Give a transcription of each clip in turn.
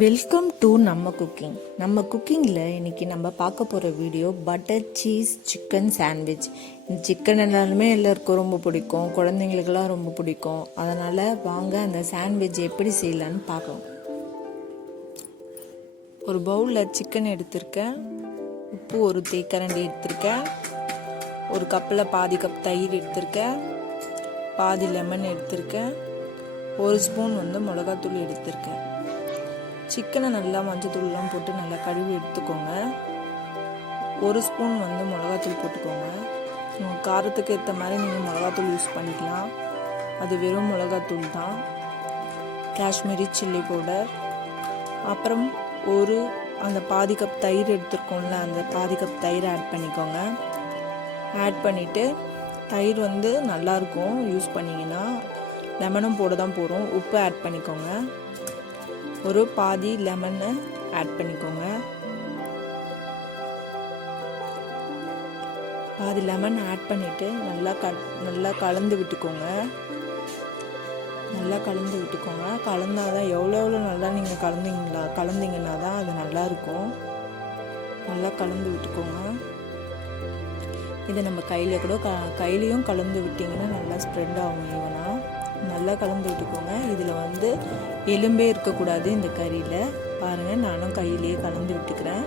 Welcome to நம்ம cooking. நம்ம குக்கிங்கில் இன்றைக்கி நம்ம பார்க்க போகிற video butter cheese chicken sandwich. Chicken எல்லாருமே எல்லாருக்கும் ரொம்ப பிடிக்கும், குழந்தைங்களுக்கெல்லாம் ரொம்ப பிடிக்கும். அதனால் வாங்க அந்த சாண்ட்விச் எப்படி செய்யலான்னு பார்க்கலாம். ஒரு பவுலில் சிக்கன் எடுத்திருக்கேன், உப்பு ஒரு தேக்கரண்டி எடுத்திருக்கேன், ஒரு கப்பில் பாதி கப் தயிர் எடுத்திருக்கேன், பாதி லெமன் எடுத்திருக்கேன், ஒரு ஸ்பூன் மிளகாத்தூள் எடுத்திருக்கேன். சிக்கனை நல்லா மஞ்சத்தூள்லாம் போட்டு நல்லா கழுவி எடுத்துக்கோங்க. ஒரு ஸ்பூன் மிளகாத்தூள் போட்டுக்கோங்க. உங்கள் காரத்துக்கு ஏற்ற மாதிரி நீங்கள் மிளகாத்தூள் யூஸ் பண்ணிக்கலாம். அது வெறும் மிளகாத்தூள் தான். காஷ்மீரி சில்லி பவுடர், அப்புறம் அந்த பாதி கப் தயிர் எடுத்துருக்கோம்ல, அந்த பாதி கப் தயிர் ஆட் பண்ணிக்கோங்க. ஆட் பண்ணிவிட்டு தயிர் நல்லாயிருக்கும் யூஸ் பண்ணிங்கன்னா. லெமனும் போட தான் போகிறோம். உப்பு ஆட் பண்ணிக்கோங்க. ஒரு பாதி லெமனை ஆட் பண்ணிக்கோங்க. பாதி லெமன் ஆட் பண்ணிவிட்டு நல்லா கலந்து விட்டுக்கோங்க. கலந்தாதான் எவ்வளோ நல்லா நீங்கள் கலந்தீங்கன்னா தான் அது நல்லாயிருக்கும். நல்லா கலந்து விட்டுக்கோங்க. இதை நம்ம கையிலையும் கலந்து விட்டிங்கன்னா நல்லா ஸ்ப்ரெட் ஆகும் ஈவனாக. நல்லா கலந்து விட்டுக்கோங்க. இதில் எலும்பே இருக்கக்கூடாது இந்த கறியில். பாருங்கள், நானும் கையிலேயே கலந்து விட்டுக்கிறேன்.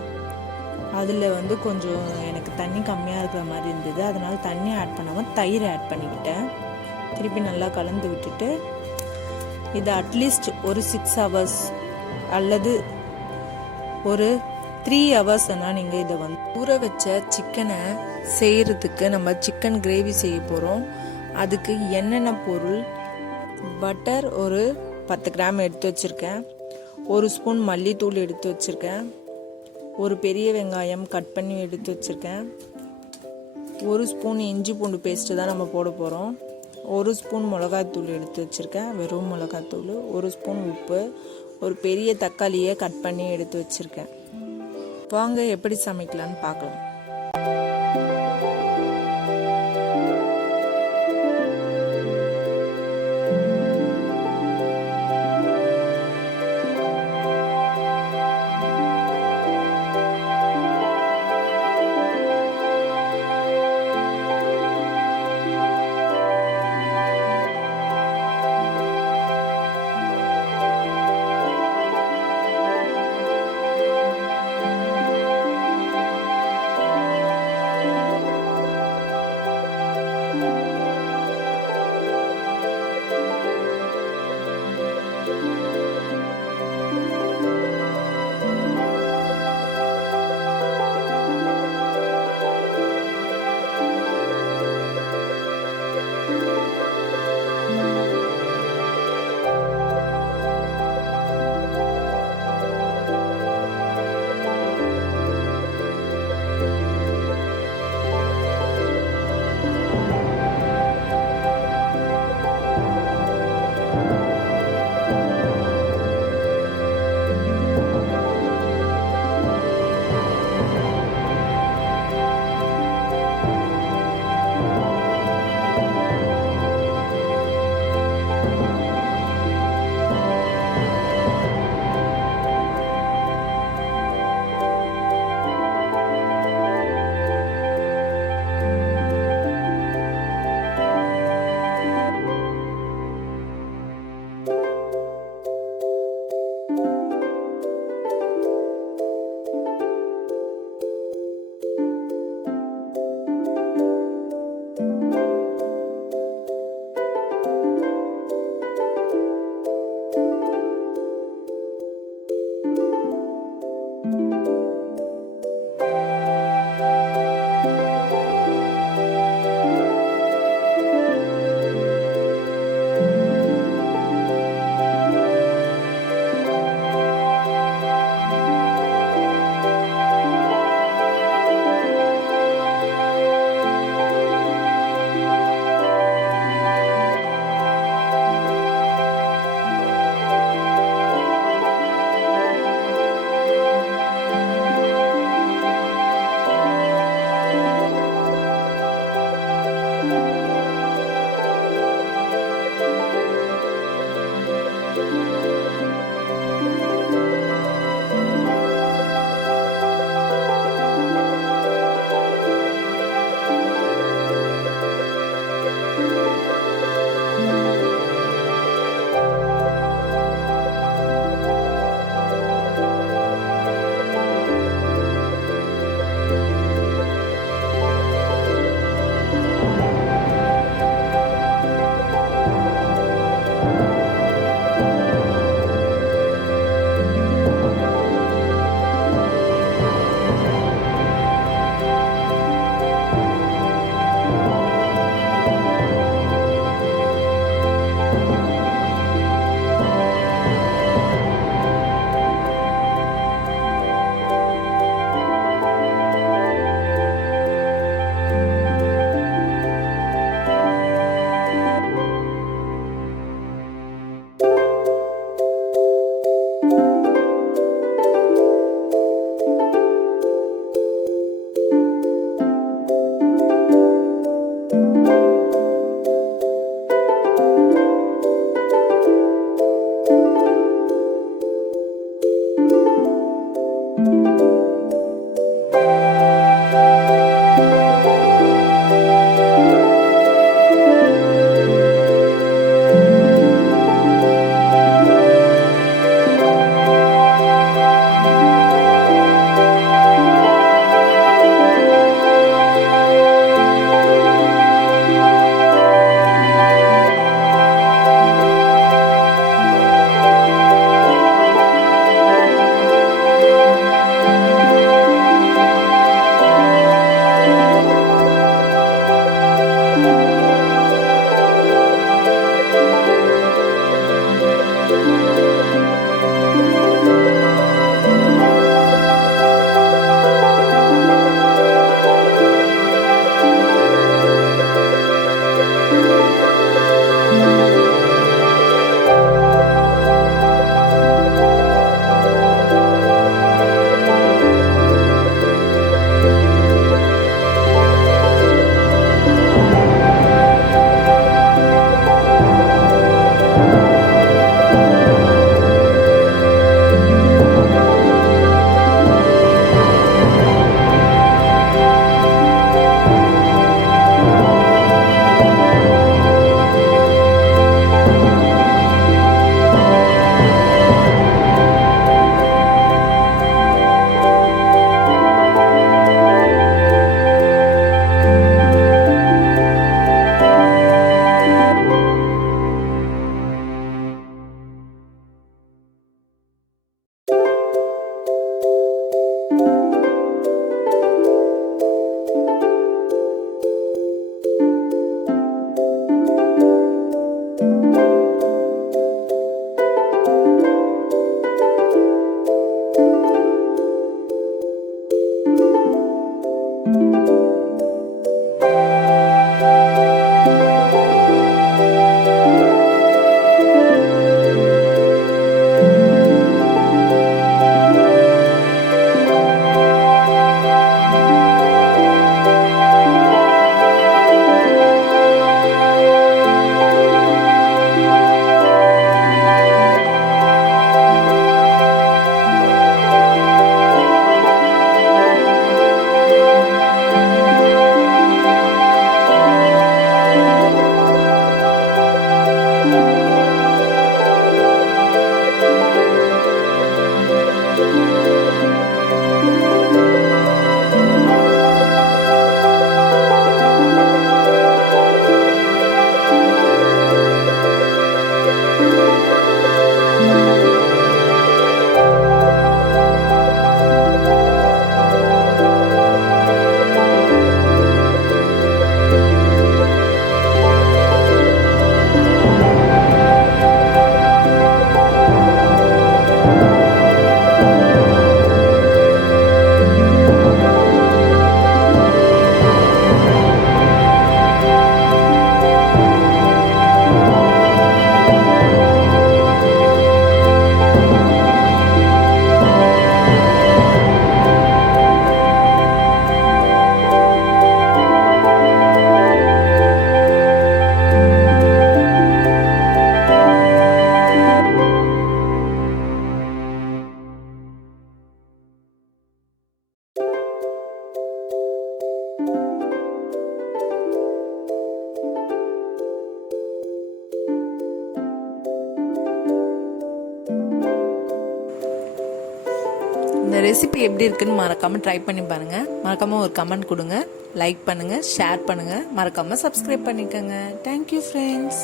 அதில் கொஞ்சம் எனக்கு தண்ணி கம்மியாக இருக்கிற மாதிரி இருந்தது, அதனால் தண்ணி ஆட் பண்ணாமல் தயிர் ஆட் பண்ணிக்கிட்டேன். திருப்பி நல்லா கலந்து விட்டுட்டு இதை அட்லீஸ்ட் ஒரு 6 hours அல்லது ஒரு 3 hours நீங்கள் இதை ஊற வச்ச சிக்கனை செய்கிறதுக்கு நம்ம சிக்கன் கிரேவி செய்ய போகிறோம். அதுக்கு என்னென்ன பொருள்: பட்டர் ஒரு 10 கிராம் எடுத்து வச்சுருக்கேன், ஒரு ஸ்பூன் மல்லித்தூள் எடுத்து வச்சுருக்கேன், ஒரு பெரிய வெங்காயம் கட் பண்ணி எடுத்து வச்சுருக்கேன், ஒரு ஸ்பூன் இஞ்சி பூண்டு பேஸ்ட்டு தான் நம்ம போட போகிறோம், ஒரு ஸ்பூன் மிளகாத்தூள் எடுத்து வச்சுருக்கேன், வெறும் மிளகாத்தூள், ஒரு ஸ்பூன் உப்பு, ஒரு பெரிய தக்காளியை கட் பண்ணி எடுத்து வச்சுருக்கேன். வாங்க எப்படி சமைக்கலான்னு பார்க்கலாம். இந்த ரெசிபி எப்படி இருக்குன்னு மறக்காமல் ட்ரை பண்ணி பாருங்கள். மறக்காமல் ஒரு கமெண்ட் கொடுங்க, லைக் பண்ணுங்கள், ஷேர் பண்ணுங்கள், மறக்காமல் சப்ஸ்கிரைப் பண்ணிக்கோங்க. Thank you friends.